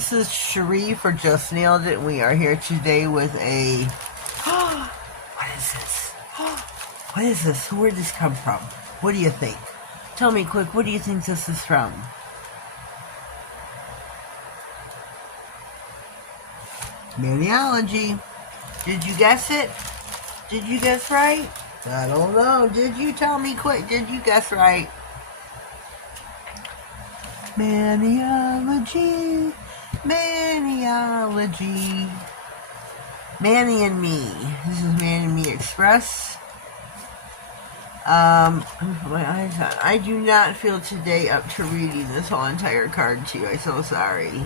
This is Cherie for Just Nailed It, and we are here today with a... What is this? What is this? Where did this come from? What do you think? Tell me quick, what do you think this is from? Maniology. Did you guess it? Did you guess right? I don't know. Did you tell me quick? Did you guess right? Maniology. Maniology. Manny and Me. This is Manny and Me Express. My eyes on. I do not feel today up to reading this whole entire card to you. I'm so sorry.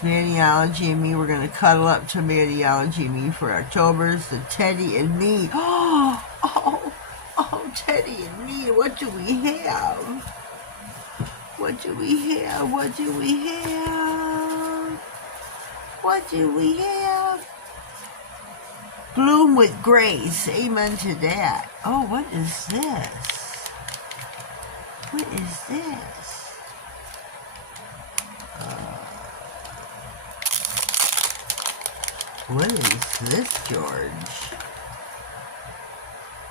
Maniology and Me. We're going to cuddle up to Maniology and Me for October's The Teddy and Me. Oh, Teddy and Me. What do we have? What do we have? What do we have? What do we have? Bloom with grace. Amen to that. Oh, what is this? What is this? What is this, George?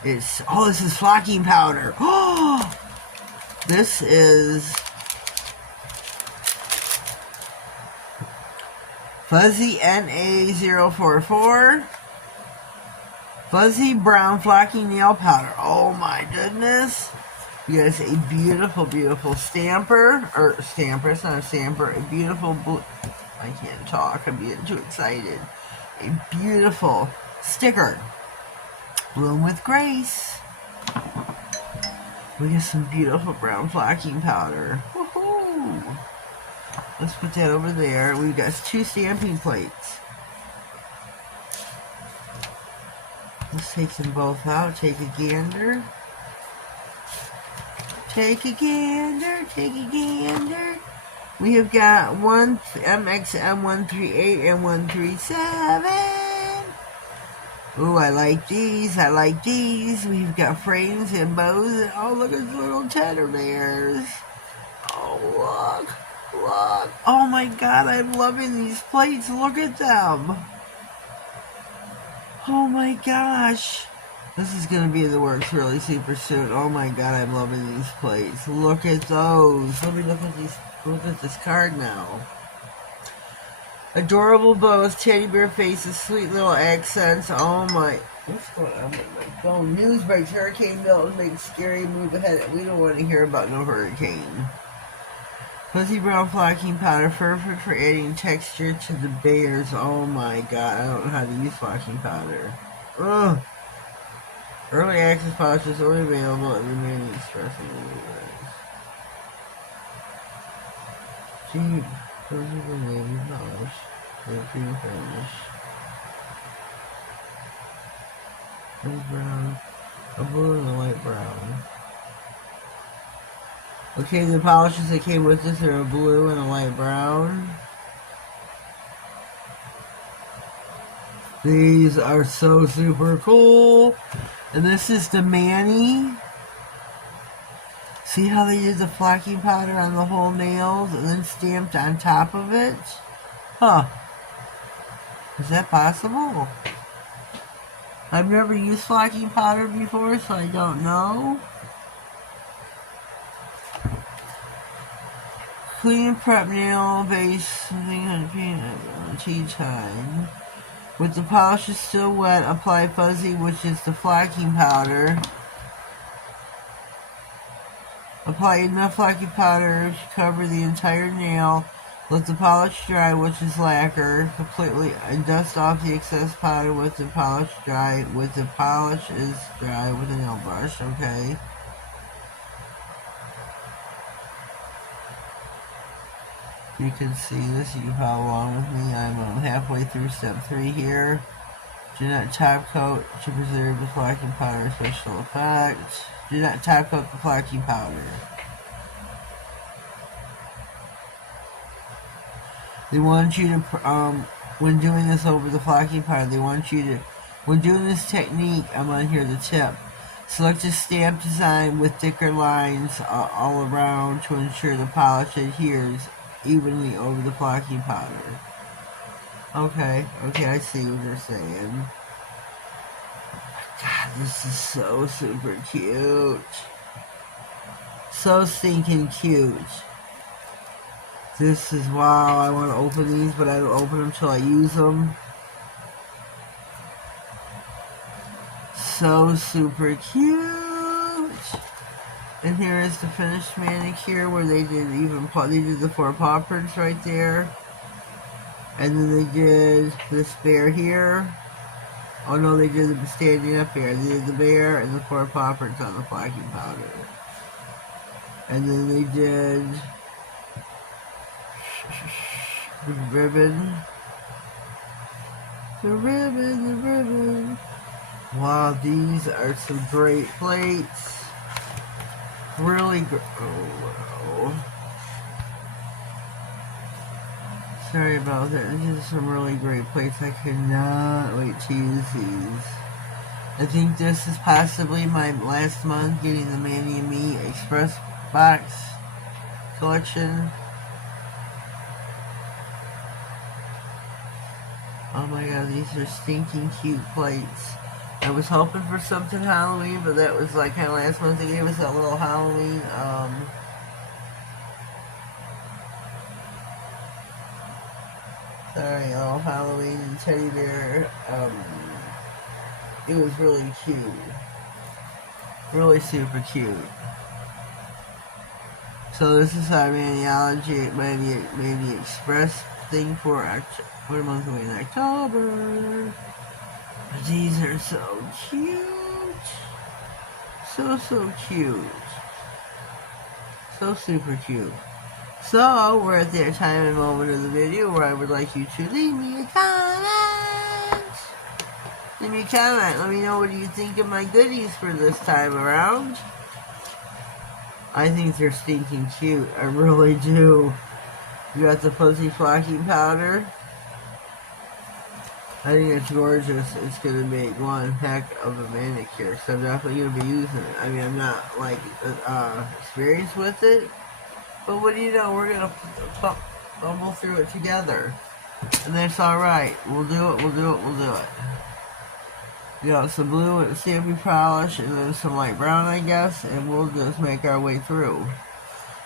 This is flocking powder. Oh, this is Fuzzy NA044 Fuzzy Brown Flocking Nail Powder. Oh my goodness. Yes, a beautiful, beautiful stamper. It's not a stamper. A beautiful blue. I can't talk. I'm getting too excited. A beautiful sticker. Bloom with grace. We got some beautiful brown flocking powder. Woohoo! Let's put that over there. We've got 2 stamping plates. Let's take them both out. Take a gander. Take a gander. Take a gander. We have got one MXM138 and 137. Ooh, I like these. I like these. We've got frames and bows. And oh, look at the little teddy bears. Oh, look. Look. Oh, my God. I'm loving these plates. Look at them. Oh, my gosh. This is going to be in the works really super soon. Oh, my God. I'm loving these plates. Look at those. Let me look at these. Look at this card now. Adorable bows, teddy bear faces, sweet little accents. Oh my, what's going on with my phone? News breaks, Hurricane Milton makes scary move ahead. We don't want to hear about no hurricane. Fuzzy brown flocking powder, perfect for adding texture to the bears. Oh my God, I don't know how to use flocking powder. Ugh. Early access pouches only available in the Manny Express. Cheap. Fuzzy vanilla polish. Cream finish. Fuzzy brown. A blue and a light brown. Okay, the polishes that came with this are a blue and a light brown. These are so super cool. And this is the Manny. See how they did the flocking powder on the whole nails and then stamped on top of it? Huh. Is that possible? I've never used flocking powder before, so I don't know. Clean prep nail base tea time. With the polishes still wet, apply fuzzy, which is the flocking powder. Apply enough flocking powder to cover the entire nail. Let the polish dry, which is lacquer, completely, and dust off the excess powder with the polish dry. With the polish is dry with a nail brush. Okay. You can see this. You can follow along with me. I'm halfway through step 3 here. Do not top coat to preserve the flocking powder special effect. Do not top coat the flocking powder. They want you to, when doing this over the flocking powder, they want you to, when doing this technique, I'm going to hear the tip. Select a stamp design with thicker lines all around to ensure the polish adheres evenly over the flocking powder. Okay, I see what you're saying. God, this is so super cute. So stinking cute. This is, wow, I want to open these, but I don't open them until I use them. So super cute. And here is the finished manicure where they did the 4 paw prints right there. And then they did this bear here. Oh no, they did the standing up bear. They did the bear and the 4 paw prints on the flocking powder. And then they did the ribbon. The ribbon. Wow, these are some great plates. Really great. Oh, wow. Sorry about that. These are some really great plates. I cannot wait to use these. I think this is possibly my last month getting the Manny and Me Express box collection. Oh my god, these are stinking cute plates. I was hoping for something Halloween, but that was like kind of last month. They gave us that little Halloween, little Halloween and teddy bear. It was really cute. Really super cute. So this is our Manny Express thing for what a month away in October. These are so cute. So cute. So super cute. So, we're at that time and moment of the video where I would like you to leave me a comment. Leave me a comment. Let me know what you think of my goodies for this time around. I think they're stinking cute. I really do. You got the fuzzy flocking powder. I think it's gorgeous. It's going to make one heck of a manicure. So I'm definitely going to be using it. I mean, I'm not, like, experienced with it. But what do you know? We're going to bumble through it together. And that's alright. We'll do it. We got some blue and stampy polish. And then some light brown, I guess. And we'll just make our way through.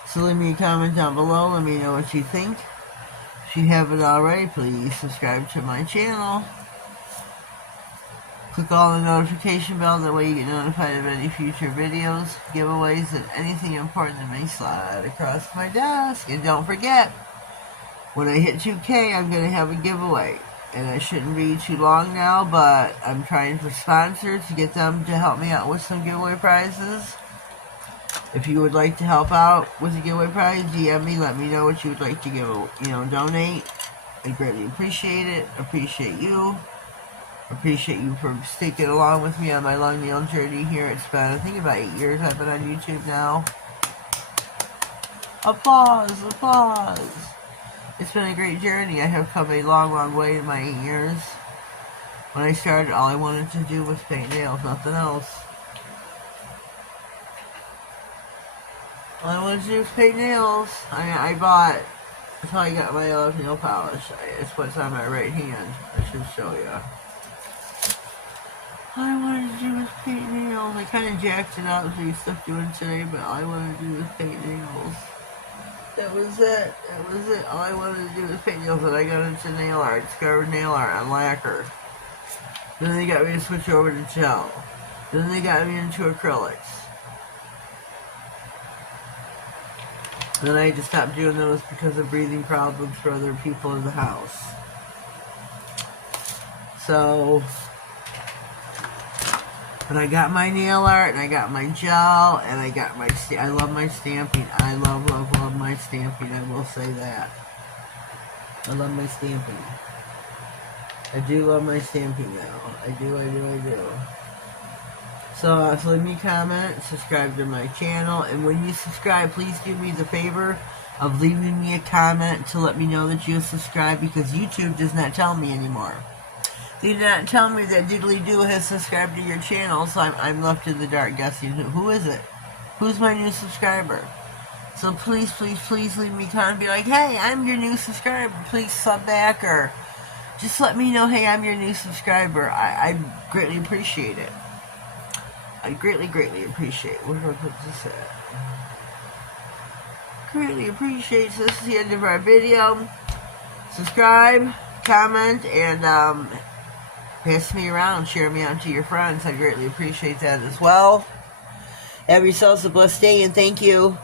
So leave me a comment down below. Let me know what you think. If you haven't already, please subscribe to my channel. Click on the notification bell, that way you get notified of any future videos, giveaways, and anything important that may slide across my desk. And don't forget, when I hit 2K, I'm going to have a giveaway. And it shouldn't be too long now, but I'm trying for sponsors to get them to help me out with some giveaway prizes. If you would like to help out with a giveaway prize, DM me, let me know what you would like to donate. I greatly appreciate it. Appreciate you for sticking along with me on my long nail journey here. It's been, I think, about 8 years I've been on YouTube now. Applause. It's been a great journey. I have come a long way in my 8 years. When I started, all I wanted to do was paint nails, nothing else. All I wanted to do was paint nails. I bought, until I got my nail polish. It's what's on my right hand. I should show you. All I wanted to do was paint nails. I kind of jacked it out with the stuff doing today, but all I wanted to do was paint nails. That was it. All I wanted to do was paint nails, and I got into nail art, discovered nail art on lacquer. Then they got me to switch over to gel. Then they got me into acrylics. Then I had to stop doing those because of breathing problems for other people in the house. So, but I got my nail art, and I got my gel, and I got my, I love my stamping. I love my stamping, I will say that. I love my stamping. I do love my stamping now. I do. So leave me a comment, subscribe to my channel, and when you subscribe, please do me the favor of leaving me a comment to let me know that you have subscribed, because YouTube does not tell me anymore. They did not tell me that Diddly Doo has subscribed to your channel, so I'm left in the dark guessing who is it? Who's my new subscriber? So please, please, please leave me a comment and be like, hey, I'm your new subscriber. Please sub back or just let me know, hey, I'm your new subscriber. I greatly appreciate it. I greatly, greatly appreciate it. Where do I put this at? Greatly appreciate it. So this is the end of our video. Subscribe, comment, and pass me around. Share me out to your friends. I greatly appreciate that as well. Have yourselves a blessed day, and thank you.